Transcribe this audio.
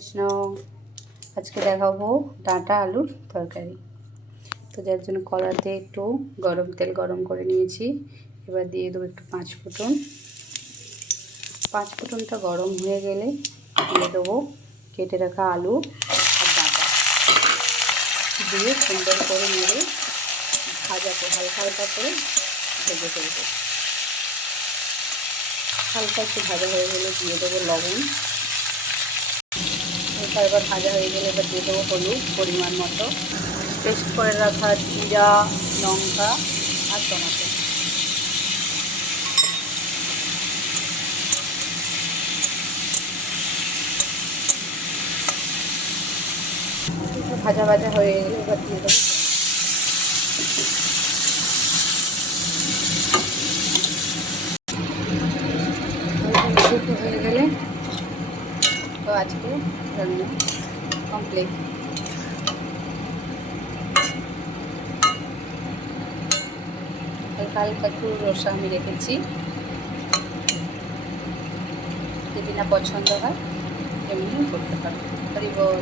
কৃষ্ণ। আজকে দেখাবো ডাঁটা আলুর তরকারি। তো যার জন্য কড়াতে একটু গরম তেল গরম করে নিয়েছি। এবার দিয়ে দেবো একটু পাঁচফোড়নটা গরম হয়ে গেলে দিয়ে দেবো কেটে রাখা আলু আর ডাঁটা দিয়ে সুন্দর করে নেড়ে হালকা হালকা করে ভেজে ফেলবো। হালকা একটু ভাজা হয়ে গেলে দিয়ে দেবো লবণ। এবার ভাজা হয়ে গেলে এবার দিয়ে দেবো হলুদ পরিমাণ মতো, পেস্ট করে রাখা জিরা, লঙ্কা আর টমেটো। ভাজা ভাজা হয়ে গেলে এবার দিয়ে দেবো হয়ে গেলে তো আজকে রান্না কমপ্লিট। হালকা একটু রসা আমি রেখেছি, যদি না পছন্দ হয় এমনিও করতে পারবো। হরি বল।